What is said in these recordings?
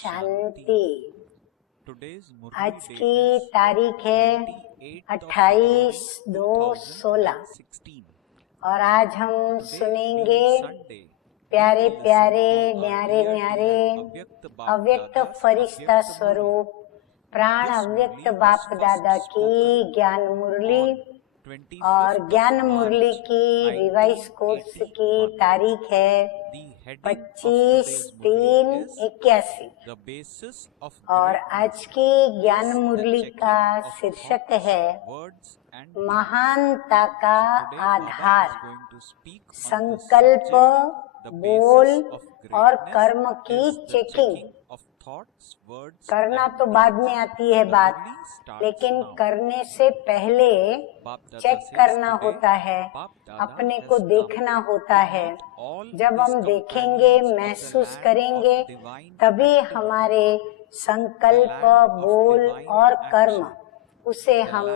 शांति। आज की तारीख है 28/2/16 और आज हम सुनेंगे प्यारे प्यारे न्यारे न्यारे अव्यक्त फरिश्ता स्वरूप प्राण अव्यक्त बाप दादा की ज्ञान मुरली। और ज्ञान मुरली की रिवाइज कोर्स की तारीख है 25/3/81 और आज की ज्ञान मुरली का शीर्षक है महानता का आधार। संकल्प, बोल और कर्म की चेकिंग। करना तो बाद में आती है बात, लेकिन करने से पहले चेक करना होता है, अपने को देखना होता है। जब हम देखेंगे, महसूस करेंगे, तभी हमारे संकल्प, बोल और कर्म उसे हम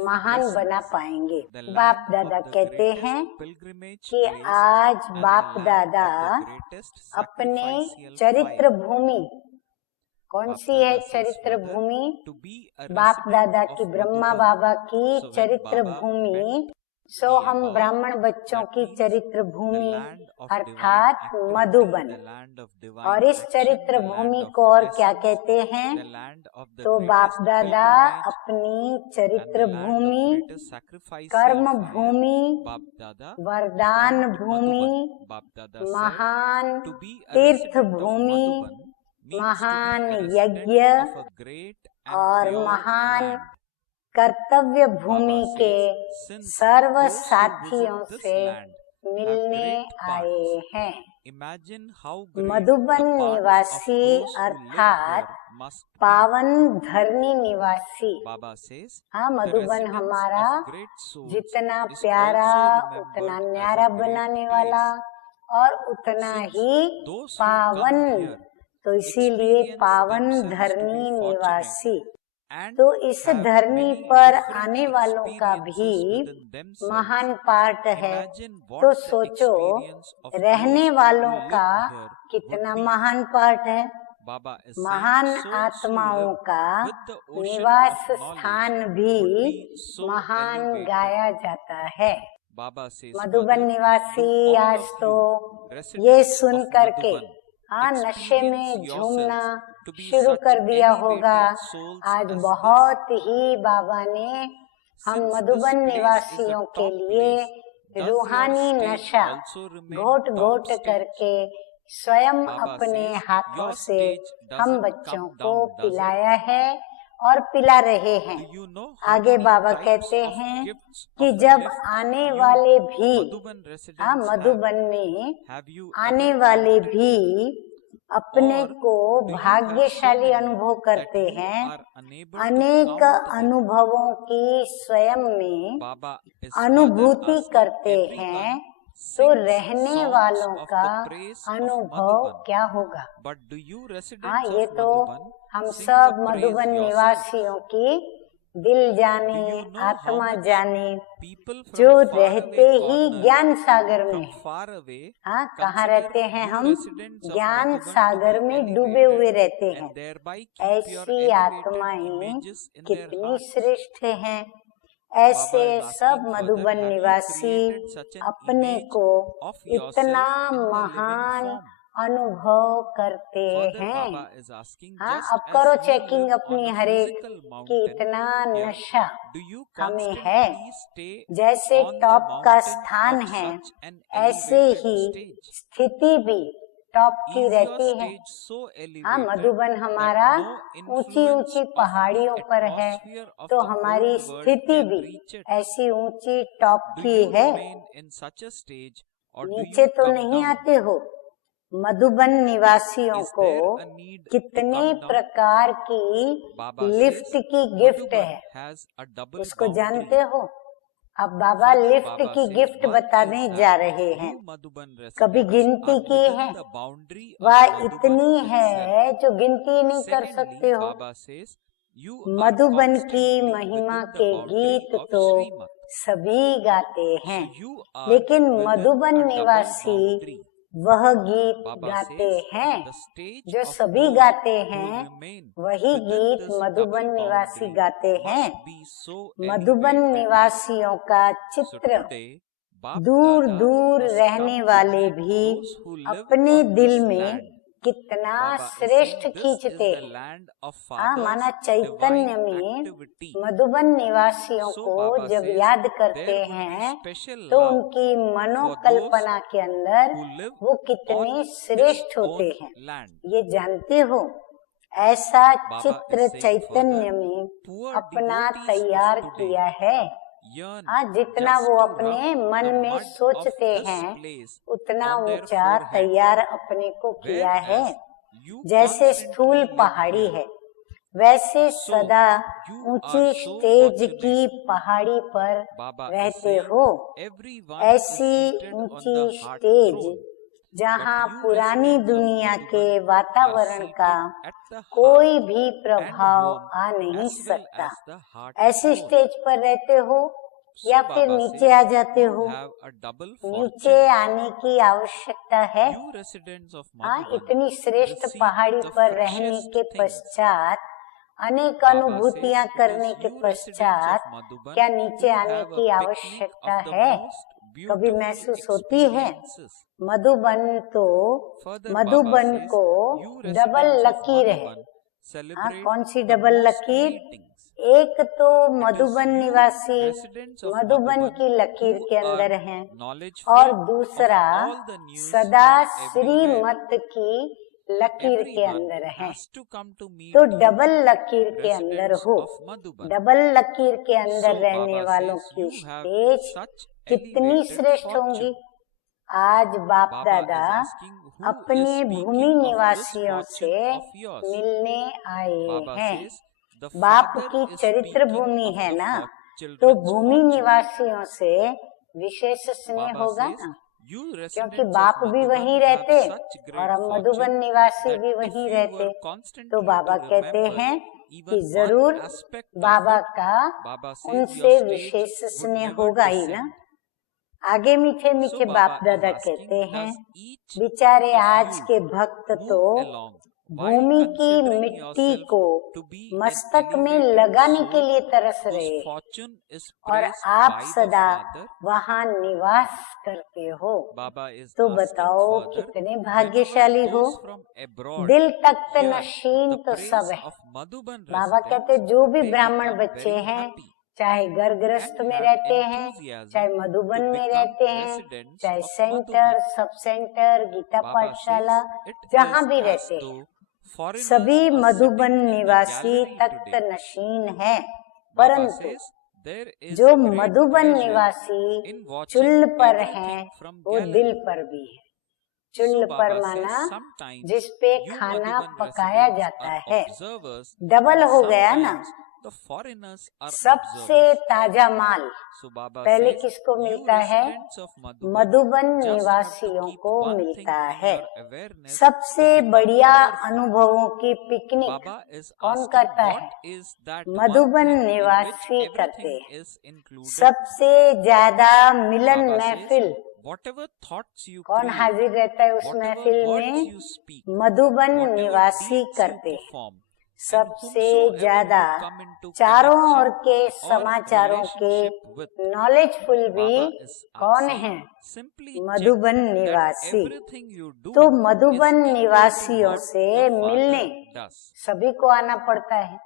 महान बना पाएंगे। बाप दादा कहते हैं कि आज बाप दादा अपने चरित्र भूमि, कौन सी है चरित्र भूमि? बाप दादा की, ब्रह्मा बाबा की चरित्र भूमि। सो हम ब्राह्मण बच्चों की चरित्र भूमि अर्थात मधुबन। और इस चरित्र भूमि को और क्या कहते हैं? तो बाप दादा अपनी चरित्र भूमि, कर्म भूमि, वरदान भूमि, महान तीर्थ भूमि, महान यज्ञ और महान कर्तव्य भूमि के सर्व साथियों से मिलने आए हैं। मधुबन निवासी अर्थात पावन धरनी निवासी। हाँ, मधुबन हमारा जितना प्यारा उतना न्यारा बनाने वाला और उतना ही पावन, तो इसीलिए पावन धरनी निवासी। तो इस धरनी पर आने वालों का भी महान पार्ट है। तो सोचो, रहने वालों का कितना महान पार्ट है। महान आत्माओं का निवास स्थान भी महान गाया जाता है। मधुबन निवासी आज तो ये सुन करके नशे में झूमना शुरू कर दिया होगा। आज बहुत ही बाबा ने हम मधुबन निवासियों के लिए रूहानी नशा घोट घोट करके स्वयं अपने हाथों से हम बच्चों को पिलाया है और पिला रहे हैं। आगे बाबा कहते हैं कि जब आने वाले भी मधुबन में आने वाले भी अपने को भाग्यशाली अनुभव करते हैं, अनेक अनुभवों की स्वयं में अनुभूति करते हैं, तो रहने वालों का अनुभव क्या होगा? ये तो हम सब मधुबन निवासियों की दिल जाने, आत्मा जाने, जो रहते ही ज्ञान सागर में। कहाँ रहते हैं हम? ज्ञान सागर में डूबे हुए रहते हैं। ऐसी आत्माएं कितनी श्रेष्ठ हैं। ऐसे सब मधुबन निवासी अपने को इतना महान अनुभव करते हैं। अब करो चेकिंग अपनी हरेक कि इतना नशा हमें है। जैसे टॉप का स्थान है, ऐसे ही स्थिति भी टॉप की रहती है। मधुबन हमारा ऊंची ऊंची पहाड़ियों पर है, तो हमारी स्थिति भी ऐसी ऊंची टॉप की है। नीचे तो नहीं आते हो। मधुबन निवासियों को कितने प्रकार की लिफ्ट की गिफ्ट है, उसको जानते हो? अब बाबा लिफ्ट की गिफ्ट बताने जा रहे हैं। कभी गिनती की है? वह इतनी है जो गिनती नहीं कर सकते हो। मधुबन की महिमा के गीत तो सभी गाते हैं, लेकिन मधुबन निवासी वह गीत गाते हैं जो सभी गाते हैं, वही गीत मधुबन निवासी गाते हैं। मधुबन निवासियों का चित्र दूर दूर रहने वाले भी अपने दिल में कितना श्रेष्ठ खींचते हैं। माना चैतन्य में मधुबन निवासियों को जब याद करते हैं तो उनकी मनोकल्पना के अंदर वो कितने श्रेष्ठ होते हैं, ये जानते हो। ऐसा चित्र चैतन्य में अपना तैयार किया है। जितना वो अपने मन में सोचते हैं उतना ऊंचा तैयार अपने को किया है। जैसे स्थूल पहाड़ी है, वैसे सदा ऊंची स्टेज की पहाड़ी पर रहते हो। ऐसी ऊंची स्टेज जहाँ पुरानी दुनिया के वातावरण का कोई भी प्रभाव आ नहीं सकता, ऐसी स्टेज पर रहते हो या फिर नीचे आ जाते हो। नीचे आने की आवश्यकता है। इतनी श्रेष्ठ पहाड़ी पर रहने के पश्चात, अनेक अनुभूतियां करने के पश्चात क्या नीचे आने की आवश्यकता है? कभी महसूस होती है? मधुबन को डबल लकीर है। कौन सी डबल लकीर? एक तो मधुबन निवासी मधुबन की लकीर के अंदर हैं, और दूसरा सदा श्रीमत की लकीर के अंदर है। तो डबल लकीर के अंदर हो। डबल लकीर के अंदर रहने वालों की स्टेज कितनी श्रेष्ठ होंगी। आज बाप दादा अपने भूमि निवासियों से मिलने आए हैं। बाप की चरित्र भूमि है ना, तो भूमि निवासियों से विशेष स्नेह होगा ना, क्योंकि बाप भी वहीं रहते और हम मधुबन निवासी भी वहीं रहते। तो बाबा कहते हैं कि जरूर बाबा का उनसे विशेष स्नेह होगा ही ना। आगे मीठे मीठे बाप दादा कहते हैं, बेचारे आज के भक्त तो भूमि की मिट्टी को मस्तक में लगाने के लिए तरस रहे हैं, और आप सदा वहाँ निवास करते हो। तो बताओ कितने भाग्यशाली हो। दिल तख्त नशीन तो सब है। बाबा कहते जो भी ब्राह्मण बच्चे हैं, चाहे गर्भगृहस्थ में रहते हैं, चाहे मधुबन में रहते हैं, चाहे सेंटर, सब सेंटर, गीता पाठशाला, जहाँ भी रहते हैं, सभी मधुबन निवासी तख्त नशीन है। परंतु जो मधुबन निवासी चुल्ल पर हैं, वो दिल पर भी है। चुल्ल पर माना जिस पे खाना पकाया जाता है। डबल हो गया ना। सबसे ताजा माल पहले किसको मिलता है? मधुबन निवासियों को मिलता है। सबसे बढ़िया अनुभवों की पिकनिक कौन करता है? मधुबन निवासी करते हैं। सबसे ज्यादा मिलन महफिल कौन हाजिर रहता है उस महफिल में? मधुबन निवासी करते हैं। सबसे ज्यादा चारों ओर के समाचारों के नॉलेजफुल भी कौन है? मधुबन निवासी। तो मधुबन निवासियों से मिलने सभी को आना पड़ता है,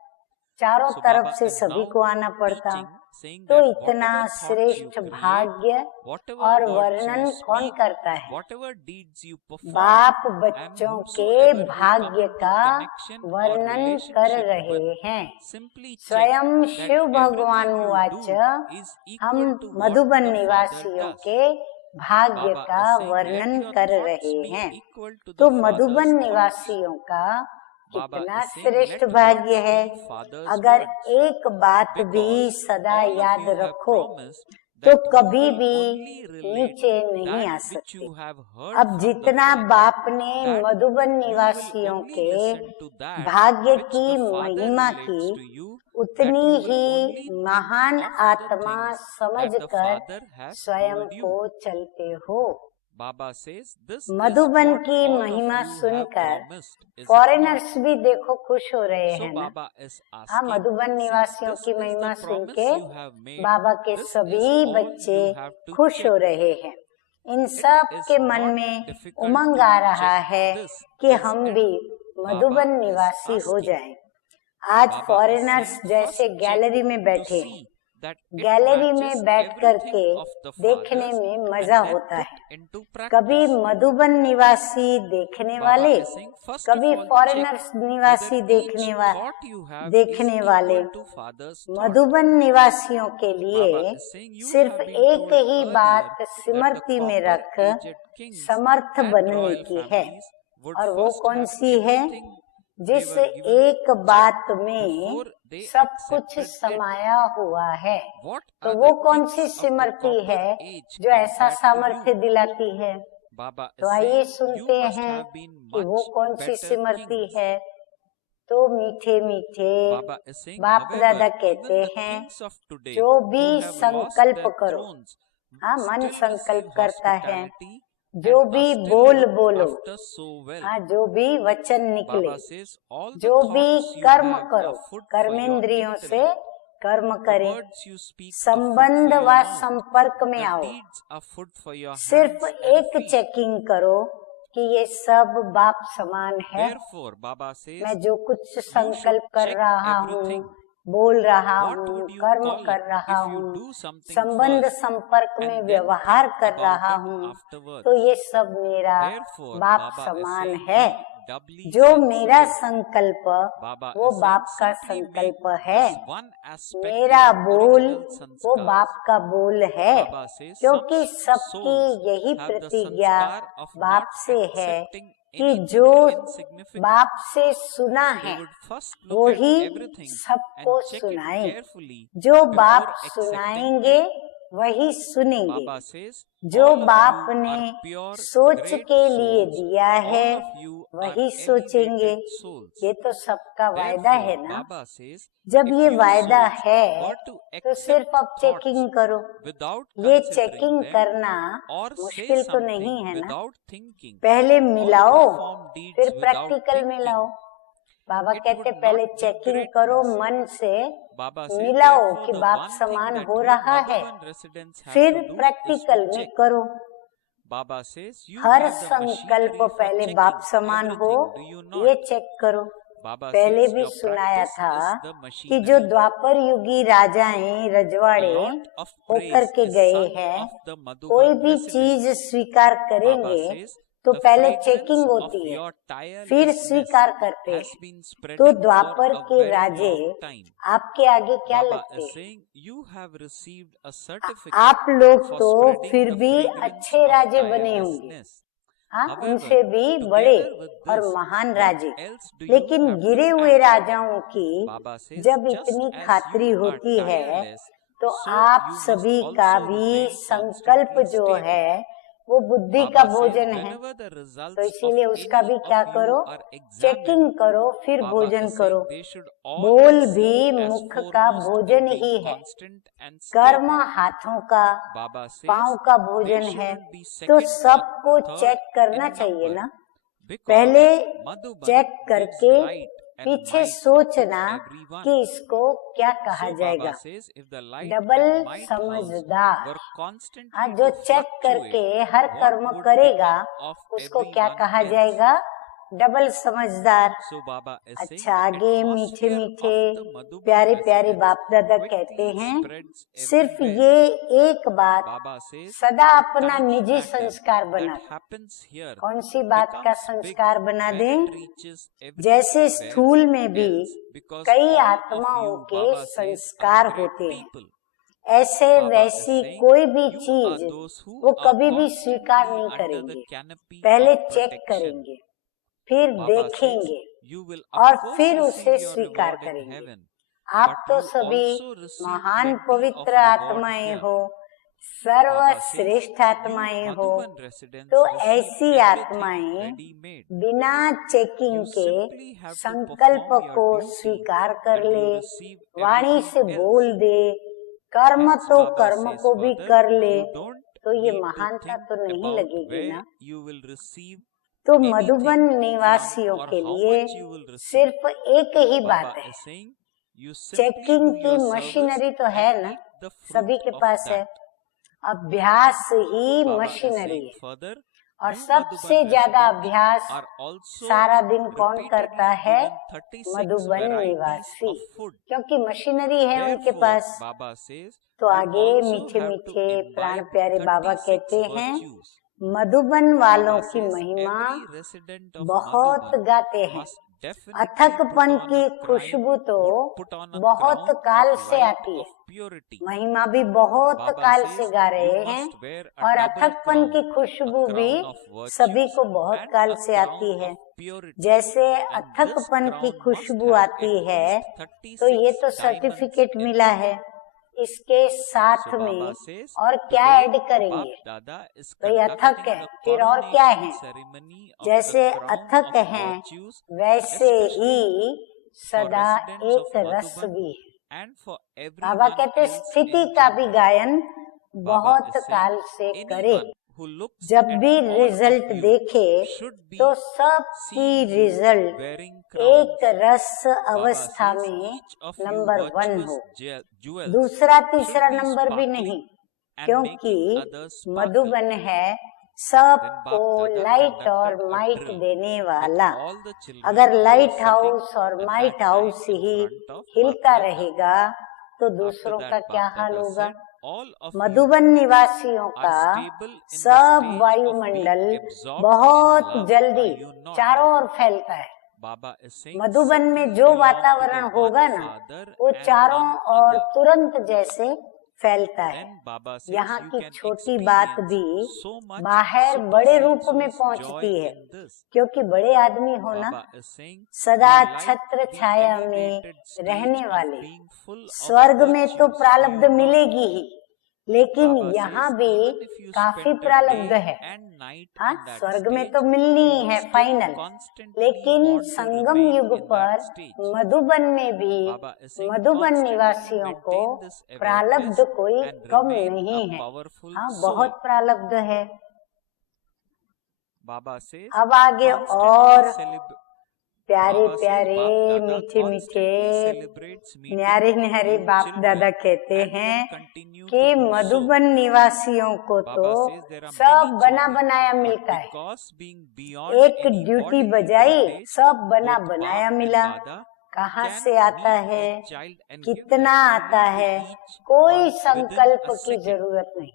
चारों तरफ से सभी को आना पड़ता। तो इतना श्रेष्ठ भाग्य और वर्णन कौन करता है? बाप बच्चों के भाग्य का वर्णन कर रहे हैं। स्वयं शिव भगवान वाच हम मधुबन निवासियों के भाग्य का वर्णन कर रहे हैं। तो मधुबन निवासियों का कितना श्रेष्ठ भाग्य है। अगर एक बात भी सदा याद रखो तो कभी भी नीचे नहीं आ सकते। अब जितना बाप ने मधुबन निवासियों के भाग्य की महिमा की, उतनी ही महान आत्मा समझकर स्वयं को चलते हो। मधुबन की महिमा सुनकर फॉरेनर्स भी देखो खुश हो रहे हैं ना। हाँ, मधुबन निवासियों की महिमा सुन के बाबा के सभी बच्चे खुश हो रहे हैं। इन सब के मन में उमंग आ रहा है कि हम भी मधुबन निवासी हो जाएं। आज फॉरेनर्स जैसे गैलरी में बैठे हैं, गैलरी में बैठ करके देखने में मजा होता है। कभी मधुबन निवासी देखने वाले, कभी फॉरेनर्स निवासी देखने वाले। मधुबन निवासियों के लिए सिर्फ एक ही बात स्मृति में रख समर्थ बनने की है, और वो कौन सी है? जिस एक बात में सब कुछ समाया हुआ है। तो वो कौन सी स्मृति है जो ऐसा सामर्थ्य दिलाती है? तो आइए सुनते हैं कि वो कौन सी स्मृति है। तो मीठे मीठे बाप दादा कहते हैं, जो भी संकल्प करो, हाँ, मन संकल्प करता है, जो भी बोलो, हाँ, जो भी वचन निकले, जो भी कर्म करो, कर्मेंद्रियों से कर्म करें, संबंध व संपर्क में आओ। सिर्फ एक चेकिंग करो कि ये सब बाप समान है। मैं जो कुछ संकल्प कर रहा हूँ, बोल रहा हूँ, कर्म कर रहा हूँ, संबंध संपर्क में व्यवहार कर रहा हूँ, तो ये सब मेरा बाप समान है। जो मेरा संकल्प वो बाप का संकल्प है, मेरा बोल वो बाप का बोल है, क्योंकि सबकी यही प्रतिज्ञा बाप से है कि जो बाप से सुना है वो ही सबको सुनाए। जो बाप सुनाएंगे वही सुनेंगे। जो बाप ने सोच के लिए दिया है वही सोचेंगे। ये तो सबका वायदा है ना। जब ये वायदा है तो सिर्फ अब चेकिंग करो। ये चेकिंग करना मुश्किल तो नहीं है ना। पहले मिलाओ फिर प्रैक्टिकल में लाओ। बाबा कहते पहले चेकिंग करो, मन से मिलाओ कि बाप समान हो रहा है, फिर प्रैक्टिकल में करो। हर संकल्प पहले बाप समान हो, ये चेक करो। पहले भी सुनाया था कि जो द्वापर युगी राजाएं रजवाड़े होकर के गए हैं, कोई भी चीज स्वीकार करेंगे तो पहले चेकिंग होती है, फिर स्वीकार करते हैं। तो द्वापर के राजे आपके आगे क्या लगते हैं? आप लोग तो फिर भी अच्छे राजे बने होंगे, हाँ, उनसे भी बड़े और महान राजे। लेकिन गिरे हुए राजाओं की जब इतनी खातिरी होती है तो आप सभी का भी संकल्प जो है वो बुद्धि का भोजन है। तो इसीलिए उसका भी क्या करो, चेकिंग करो, फिर भोजन करो। बोल भी मुख का भोजन ही है, कर्म हाथों का, पाँव का भोजन है। तो सबको चेक करना चाहिए ना। पहले चेक करके पीछे सोचना कि इसको क्या कहा जाएगा। डबल समझदार, हाँ, जो चेक करके हर कर्म करेगा उसको क्या कहा जाएगा? डबल समझदार। अच्छा, आगे मीठे मीठे प्यारे प्यारे बाप दादा कहते हैं, सिर्फ ये एक बात सदा अपना निजी संस्कार बना। कौन सी बात का संस्कार बना दें? जैसे स्थूल में भी कई आत्माओं के संस्कार होते हैं, ऐसे वैसी कोई भी चीज वो कभी भी स्वीकार नहीं करेंगे। पहले चेक करेंगे, फिर देखेंगे और फिर उसे स्वीकार करेंगे। आप तो सभी महान पवित्र आत्माएं हो, सर्वश्रेष्ठ आत्माएं हो। तो ऐसी आत्माएं बिना चेकिंग के संकल्प को स्वीकार कर ले, वाणी से बोल दे, कर्म तो कर्म को भी कर ले। तो ये महानता तो नहीं लगेगी ना। तो मधुबन निवासियों के लिए सिर्फ एक ही बात है, चेकिंग की मशीनरी तो है ना, सभी के पास है, अभ्यास ही मशीनरी है। और सबसे ज्यादा अभ्यास सारा दिन कौन करता है? मधुबन निवासी, क्योंकि मशीनरी है उनके पास। तो आगे मीठे मीठे प्राण प्यारे बाबा कहते हैं, मधुबन वालों की महिमा बहुत गाते हैं, अथकपन की खुशबू तो बहुत काल से आती है, महिमा भी बहुत काल से गा रहे हैं, और अथकपन की खुशबू भी सभी को बहुत काल से आती है। जैसे अथकपन की खुशबू आती है तो ये तो सर्टिफिकेट मिला है, इसके साथ में और क्या ऐड करेंगे? तो ये अथक है, फिर और क्या है? जैसे अथक है वैसे ही सदा एक रस भी है। बाबा कहते स्थिति का भी गायन बहुत काल से करे, जब भी रिजल्ट देखे तो सबकी रिजल्ट एक रस अवस्था में नंबर 1 हो, दूसरा तीसरा नंबर भी नहीं, क्योंकि मधुबन है सबको लाइट और माइट देने वाला। अगर लाइट हाउस और माइट हाउस ही हिलता रहेगा तो दूसरों का क्या हाल होगा? मधुबन निवासियों का सब वायुमंडल बहुत जल्दी चारों ओर फैलता है। मधुबन में जो वातावरण होगा ना, वो चारों ओर तुरंत जैसे फैलता है। यहाँ की छोटी बात भी बाहर बड़े रूप में पहुँचती है, क्योंकि बड़े आदमी हो ना, सदा छत्र छाया में रहने वाले। स्वर्ग में तो प्रारब्ध मिलेगी ही, लेकिन यहाँ भी काफी प्रारब्ध है। हाँ, स्वर्ग में तो मिलनी है फाइनल, लेकिन संगम युग पर मधुबन में भी मधुबन निवासियों को प्रारब्ध कोई कम नहीं है। हाँ, बहुत प्रारब्ध है। अब आगे और प्यारे प्यारे मीठे मीठे न्यारे न्यारे बाप दादा कहते हैं कि मधुबन निवासियों को तो सब बना बनाया मिलता है, एक ड्यूटी बजाई सब बना बनाया मिला। कहाँ से आता है, कितना आता है, कोई संकल्प की जरूरत नहीं।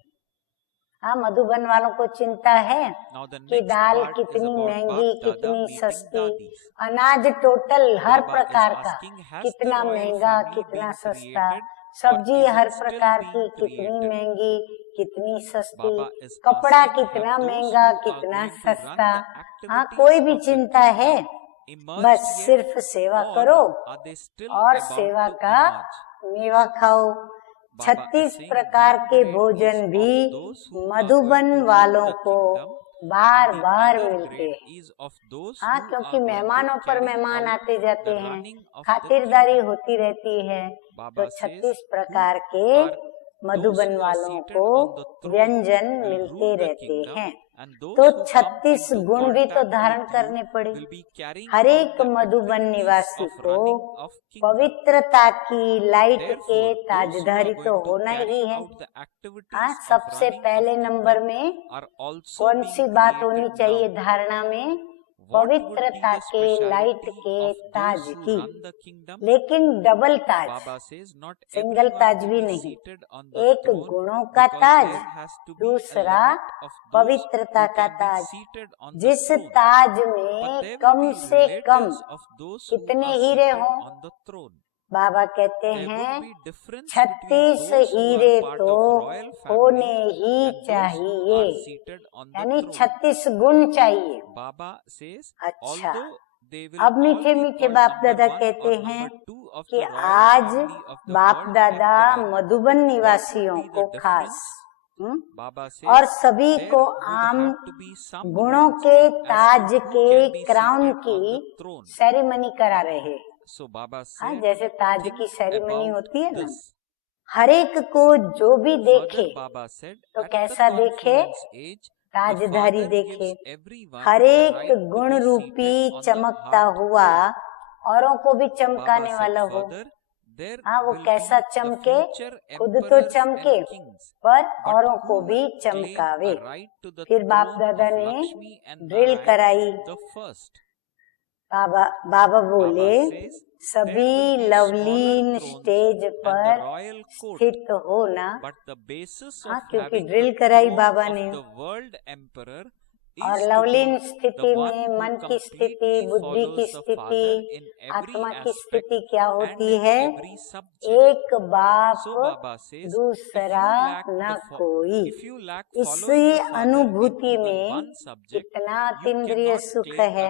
हाँ, मधुबन वालों को चिंता है कि दाल कितनी महंगी, कितनी सस्ती, अनाज टोटल हर प्रकार का कितना महंगा, कितना सस्ता, सब्जी हर प्रकार की कितनी महंगी, कितनी सस्ती, कपड़ा कितना महंगा, कितना सस्ता। हाँ, कोई भी चिंता है? बस सिर्फ सेवा करो और सेवा का मेवा खाओ। 36 प्रकार के भोजन भी मधुबन वालों को बार बार मिलते हैं। हाँ, क्योंकि मेहमानों पर मेहमान आते जाते हैं, खातिरदारी होती रहती है, तो 36 प्रकार के मधुबन वालों को व्यंजन मिलते रहते हैं। तो 36 गुण भी तो धारण करने पड़े। हर एक मधुबन निवासी को पवित्रता की लाइट के ताजधारी तो होना ही है। हाँ, सबसे पहले नंबर में कौन सी बात होनी चाहिए धारणा में? पवित्रता के लाइट के ताज की, लेकिन डबल ताज, सिंगल ताज भी नहीं। एक गुणों का ताज, दूसरा पवित्रता का ताज। जिस ताज में कम से कम कितने हीरे हों? बाबा कहते हैं 36 हीरे तो होने ही चाहिए, यानी 36 गुण चाहिए। अच्छा, अब मीठे मीठे बाप दादा कहते हैं कि आज बाप दादा मधुबन निवासियों को खास और सभी को आम गुणों के ताज के क्राउन की सेरेमनी करा रहे हैं। हाँ, जैसे ताज की सेरेमनी होती है ना, हर एक को जो भी देखे तो कैसा देखे, ताजधारी देखे। हर एक गुण रूपी चमकता हुआ औरों को भी चमकाने वाला हो। हाँ, वो कैसा चमके, खुद तो चमके पर औरों को भी चमकावे। फिर बाप दादा ने ड्रिल कराई। बाबा बोले सभी लवलीन स्टेज पर स्थित हो ना। हाँ, क्योंकि ड्रिल कराई बाबा ने। और लवलीन स्थिति में मन की स्थिति, बुद्धि की स्थिति, आत्मा की स्थिति क्या होती है? एक बाप दूसरा न कोई। इसी अनुभूति में कितना अतीन्द्रिय सुख है।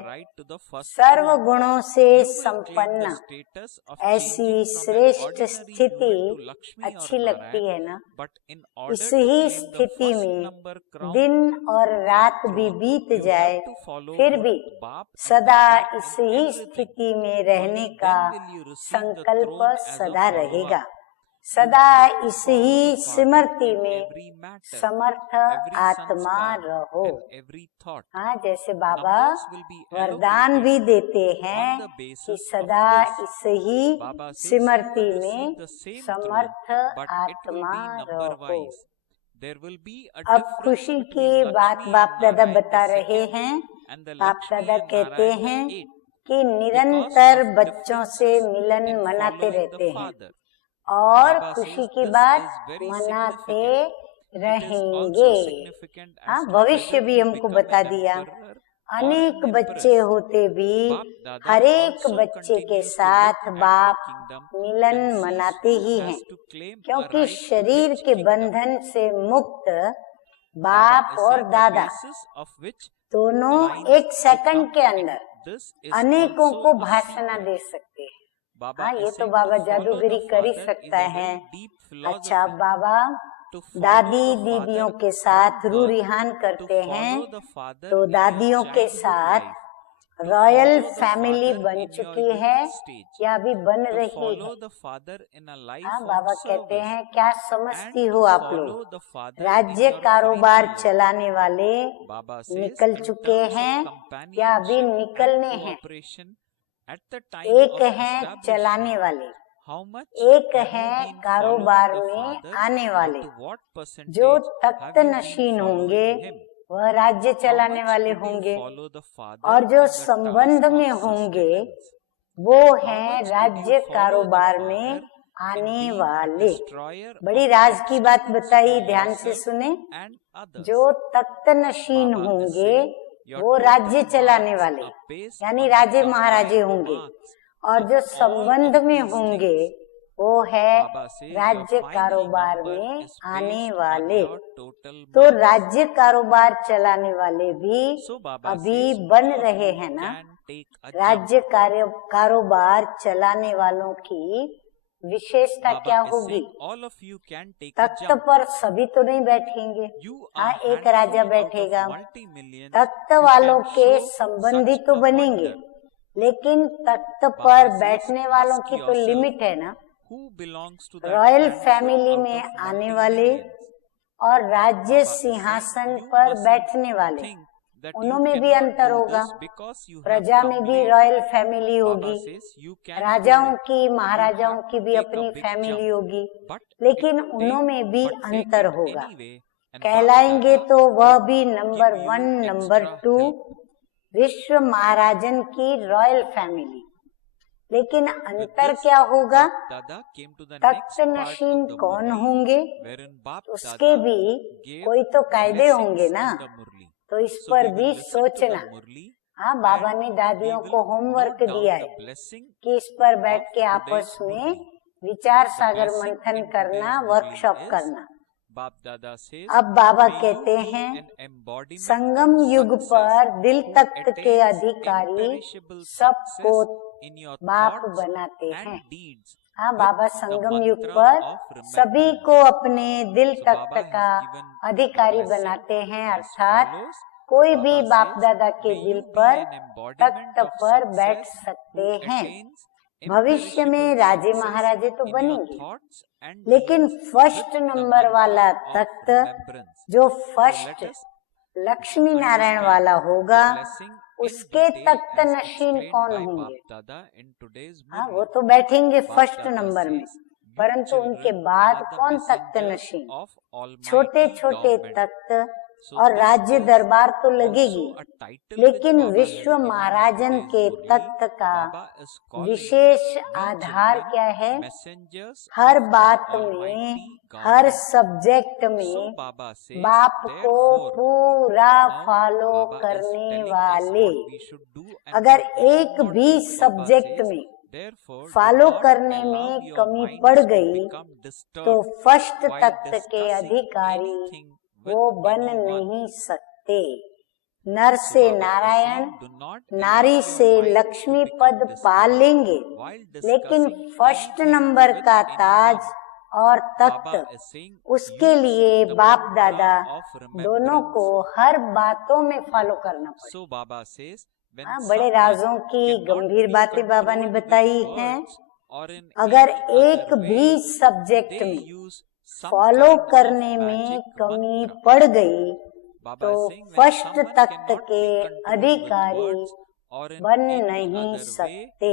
सर्व गुणों से संपन्न ऐसी श्रेष्ठ स्थिति अच्छी लगती है ना। इसी स्थिति में दिन और रात भी बीत जाए फिर भी सदा इसी स्थिति में रहने का संकल्प सदा रहेगा। सदा इसी स्मृति में समर्थ आत्मा रहो। हाँ, जैसे बाबा वरदान भी देते हैं कि सदा इसी स्मृति में समर्थ आत्मा रहो। अब खुशी की बात बाप दादा बता रहे हैं। बाप दादा कहते हैं कि निरंतर बच्चों से मिलन मनाते रहते हैं और खुशी की बात मनाते रहेंगे। हाँ, भविष्य भी हमको बता दिया। अनेक बच्चे होते भी हर एक बच्चे के साथ बाप मिलन मनाते ही हैं, क्योंकि शरीर के बंधन से मुक्त बाप और दादा दोनों एक सेकंड के अंदर अनेकों को भाषण दे सकते हैं। हाँ, ये तो बाबा जादूगरी कर ही सकता है। अच्छा, बाबा दादी दीदियों के साथ रू रिहान करते हैं, तो दादियों के साथ रॉयल फैमिली बन चुकी है या अभी बन रही है? हाँ, बाबा कहते हैं क्या समझती हो आप लोग? राज्य कारोबार चलाने वाले निकल चुके हैं या अभी निकलने हैं? एक है चलाने वाले, एक है कारोबार में आने वाले। जो तख्त नशीन होंगे वह राज्य चलाने वाले होंगे और जो संबंध में होंगे वो हैं राज्य कारोबार में आने वाले। बड़ी राज की बात बताई, ध्यान से सुने। जो तख्त नशीन होंगे वो राज्य चलाने वाले यानी राजे महाराजे होंगे और जो संबंध में होंगे वो है राज्य कारोबार में आने वाले। तो राज्य कारोबार चलाने वाले भी अभी बन रहे हैं ना। राज्य कारोबार चलाने वालों की विशेषता क्या होगी? तख्त पर सभी तो नहीं बैठेंगे। हाँ, एक राजा बैठेगा। तख्त वालों के संबंधी तो बनेंगे, लेकिन तख्त पर बैठने वालों की तो लिमिट है ना। रॉयल फैमिली में आने वाले और राज्य सिंहासन पर बैठने वाले, उनमें भी अंतर होगा। प्रजा में भी रॉयल फैमिली होगी, राजाओं की महाराजाओं की भी अपनी फैमिली होगी, लेकिन उनमें भी अंतर होगा। कहलाएंगे तो वह भी नंबर 1, नंबर 2 विश्व महाराजन की रॉयल फैमिली। लेकिन अंतर क्या होगा? तख्त नशीन कौन होंगे उसके भी कोई तो कायदे होंगे ना। तो इस पर भी सोचना। हाँ, बाबा ने दादियों को होमवर्क दिया है कि इस पर बैठ के आपस में विचार सागर मंथन करना, वर्कशॉप करना। अब बाबा कहते हैं संगम युग पर दिल तख्त के अधिकारी सबको बाप बनाते हैं। हाँ, बाबा संगम युग पर सभी को अपने दिल तख्त का अधिकारी बनाते हैं, अर्थात कोई भी बाप दादा के दिल पर तख्त पर बैठ सकते हैं। भविष्य में राजे महाराजे तो बनेंगे, लेकिन फर्स्ट नंबर वाला तख्त जो फर्स्ट लक्ष्मी नारायण वाला होगा, उसके तख्त नशीन कौन होंगे? हाँ, वो तो बैठेंगे फर्स्ट नंबर में, परंतु उनके बाद कौन तख्त नशीन? छोटे छोटे तख्त और राज्य दरबार तो लगेगी, लेकिन विश्व महाराजन के तख्त का विशेष आधार क्या है? हर बात में, हर सब्जेक्ट में बाप को पूरा फॉलो करने वाले। अगर एक भी सब्जेक्ट में फॉलो करने में कमी पड़ गई तो फर्स्ट तख्त के अधिकारी वो बन नहीं सकते। नर से नारायण, नारी से लक्ष्मी पद पा लेंगे, लेकिन फर्स्ट नंबर का ताज और तख्त, उसके लिए बाप दादा दोनों को हर बातों में फॉलो करना पड़ेगा। हाँ, बड़े राजों की गंभीर बातें बाबा ने बताई हैं। अगर एक भी सब्जेक्ट में फॉलो करने में कमी पड़ गई तो फर्स्ट तख्त के अधिकारी बन नहीं सकते।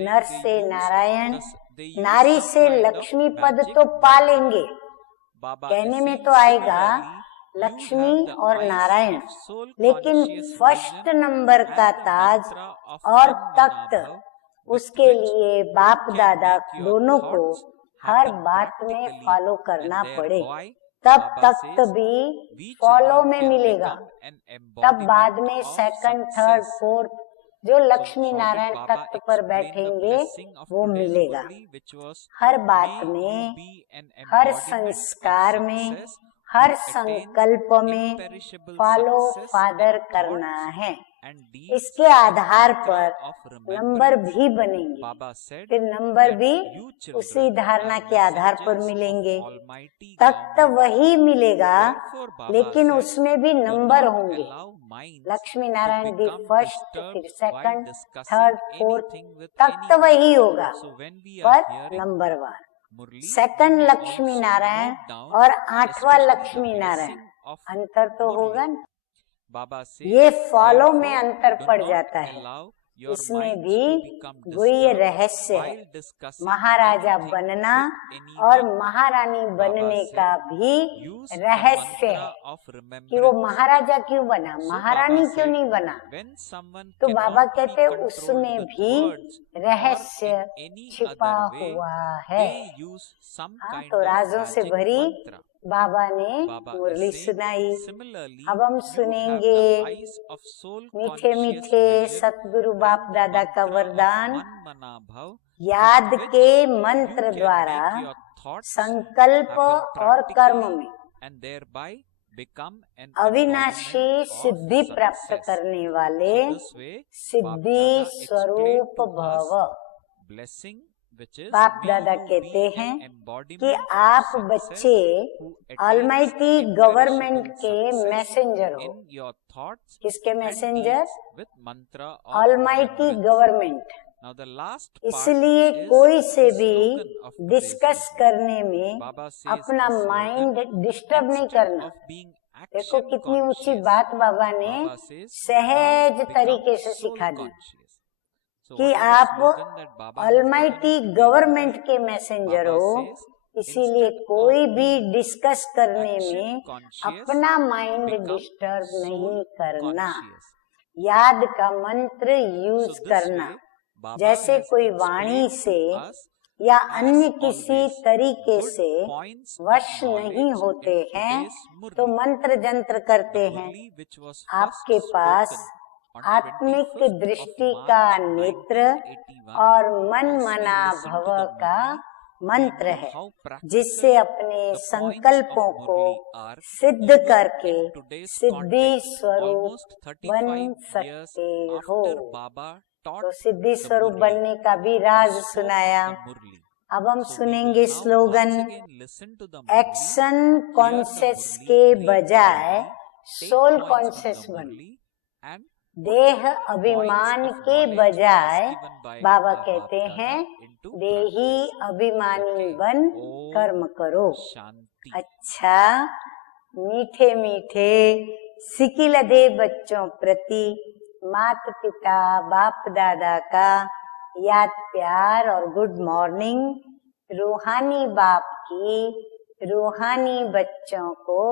नर से नारायण, नारी से लक्ष्मी पद तो पा लेंगे, कहने में तो आएगा लक्ष्मी और नारायण, लेकिन फर्स्ट नंबर का ताज और तख्त, उसके लिए बाप दादा दोनों को हर बात में फॉलो करना पड़े, तब तख्त भी फॉलो में मिलेगा। तब बाद में सेकंड, थर्ड, फोर्थ जो लक्ष्मी नारायण तख्त पर बैठेंगे वो मिलेगा। हर बात में, हर संस्कार में, हर संकल्प में फॉलो फादर करना है। इसके आधार पर नंबर भी बनेंगे, फिर नंबर भी उसी धारणा के आधार पर मिलेंगे। तख्त वही मिलेगा, लेकिन उसमें भी नंबर होंगे। लक्ष्मी नारायण दी फर्स्ट, फिर सेकंड, थर्ड, फोर्थ, तख्त वही होगा पर नंबरवार। सेकंड लक्ष्मी नारायण और 8वां लक्ष्मी नारायण, अंतर तो होगा ना। ये फॉलो में अंतर पड़ जाता है, इसमें भी गुह्य रहस्य है। महाराजा बनना और महारानी बनने का भी रहस्य है कि वो महाराजा क्यों बना, महारानी क्यों नहीं बना। तो बाबा कहते हैं उसमें भी रहस्य छिपा हुआ है। हाँ, तो राजों से भरी बाबा ने मुरली सुनाई। अब हम सुनेंगे मीठे मीठे सतगुरु बाप दादा का वरदान। याद के मंत्र द्वारा संकल्प और कर्म में अविनाशी सिद्धि प्राप्त करने वाले सिद्धि स्वरूप भव। बाप दादा कहते हैं कि आप बच्चे ऑलमाइटी गवर्नमेंट के मैसेंजर हो। किसके मैसेंजर? Almighty government. इसलिए कोई से भी डिस्कस करने में अपना माइंड डिस्टर्ब नहीं करना। देखो कितनी ऊंची बात बाबा ने सहज तरीके से सिखा दी कि आप ऑलमाइटी गवर्नमेंट के मैसेंजर हो, इसीलिए कोई भी डिस्कस करने में अपना माइंड डिस्टर्ब नहीं करना। याद का मंत्र यूज करना, जैसे कोई वाणी से या अन्य किसी तरीके से वश नहीं होते हैं तो मंत्र जंत्र करते हैं। आपके पास आत्मिक दृष्टि का नेत्र और मन मना भव का मंत्र है, जिससे अपने संकल्पों को सिद्ध करके सिद्धि स्वरूप बन सकते हो। तो सिद्धि स्वरूप बनने का भी राज सुनाया। अब हम सुनेंगे स्लोगन। एक्शन कॉन्शियस के बजाय सोल कॉन्शियस बनो। देह अभिमान के बजाय बाबा कहते हैं देही अभिमानी बन कर्म करो। अच्छा, मीठे मीठे सिकिलधे बच्चों प्रति माता पिता बाप दादा का याद प्यार और गुड मॉर्निंग। रूहानी बाप की रूहानी बच्चों को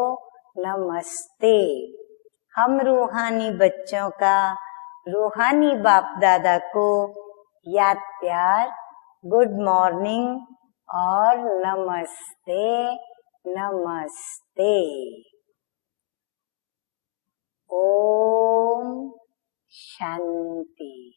नमस्ते। हम रूहानी बच्चों का रूहानी बाप दादा को याद प्यार, गुड मॉर्निंग और नमस्ते नमस्ते। ओम शांति।